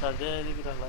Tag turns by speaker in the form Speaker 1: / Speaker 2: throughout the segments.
Speaker 1: şarja yedik takla.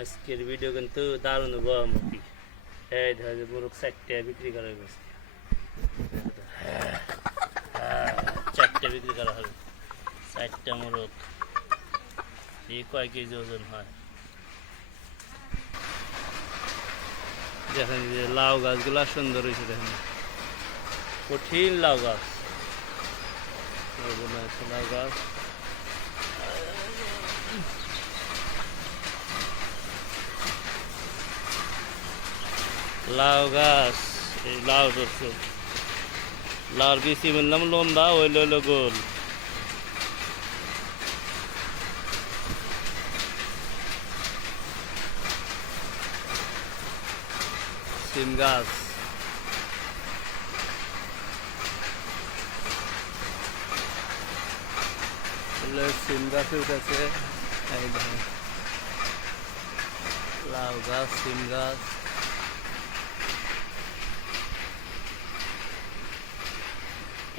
Speaker 1: আজকের video কিন্তু দারুণ মুখী এই ধরে মোরগ চারটে বিক্রি করা হবে আজকে। হ্যাঁ, চারটে বিক্রি করা হবে চারটা মোরগ। এই কয় কেজি ওজন হয়? দেখেন যে লাউ গাছগুলা সুন্দর হয়েছে দেখেন। কঠিন লাউ গাছ। লাউ গাছ। লাউ গাছ, এই লাউ ধরছে। লাউর বেশি বললাম? লম্বা, ওই লইল গোল। সিম গাছ। সিম গাছের কাছে লাউ গাছ, সিম গাছ।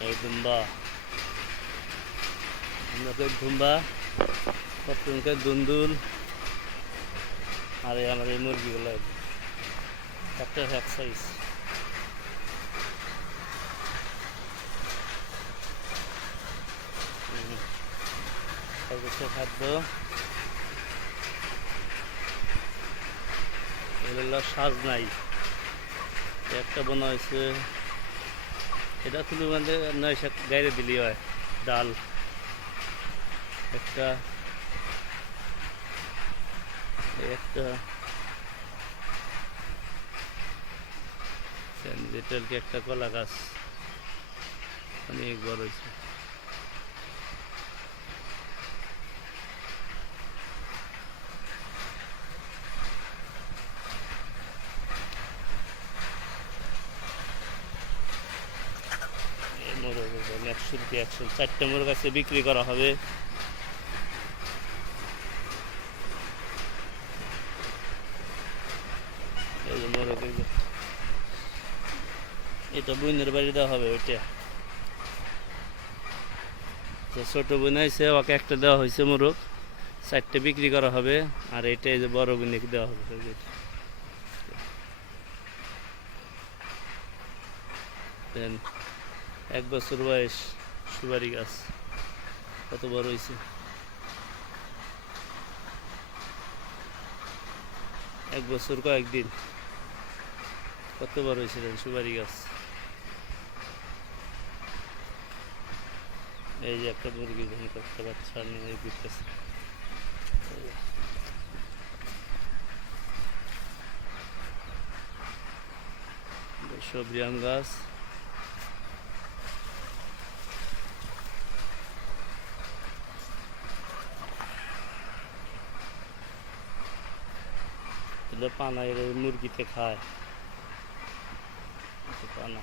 Speaker 1: এই দুম্বা কতজনকে দুন্দুল আর এই আমার এই মুরগিগুলো। একটা এক সাইজ খাদ্য। এগুলো সাজ নাই। একটা বোনা হয়েছে। এটা শুধু মানে নয় শাক গাইরে দিলি হয়, ডাল। একটা একটা। একটা কলা গাছ? অনেক বড় হয়েছে এই মোরগ একদম একশো রুপি একশো চারটে মোরগ আছে বিক্রি করা হবে। এই যে মোরগ। এটা বোনের বাড়ি দেওয়া হবে ওইটা। তো ছোট বোন আছে ওকে একটা দেওয়া হয়েছে মোরগ। চারটে বিক্রি করা হবে, আর এটা এই যে বড় বোনকে দেওয়া হবে। Then এক বছর বয়স সুপারি গাছ। কত বড় হয়েছে? এক বছর কয়েকদিন। কত বড় হয়েছে দেখেন সুপারি গাছ? এই যে একটা মুরগি ঘুরতেছে। এই যে। সবজি আম গাছ। এগুলো পানা এর মুরগিতে খায়। পানা।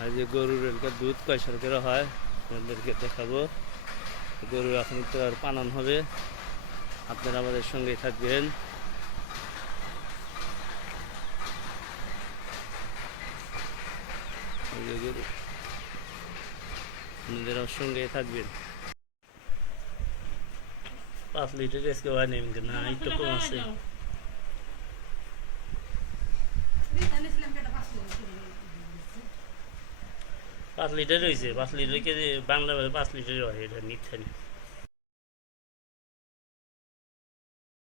Speaker 1: আর যে গরুর দুধ কয়সার করে হয়, আপনাদেরকে দেখাবো। গরু এখন তো আর পালন হবে। আপনারা আমাদের সঙ্গে থাকবেন এই যে গরু আপনাদের সঙ্গে থাকবেন পাঁচ লিটার আজকে হয় নেই না একটু কম আছে পাঁচ লিটার রয়েছে পাঁচ লিটার কেজি বাংলা পাঁচ লিটার হয় এটা নেই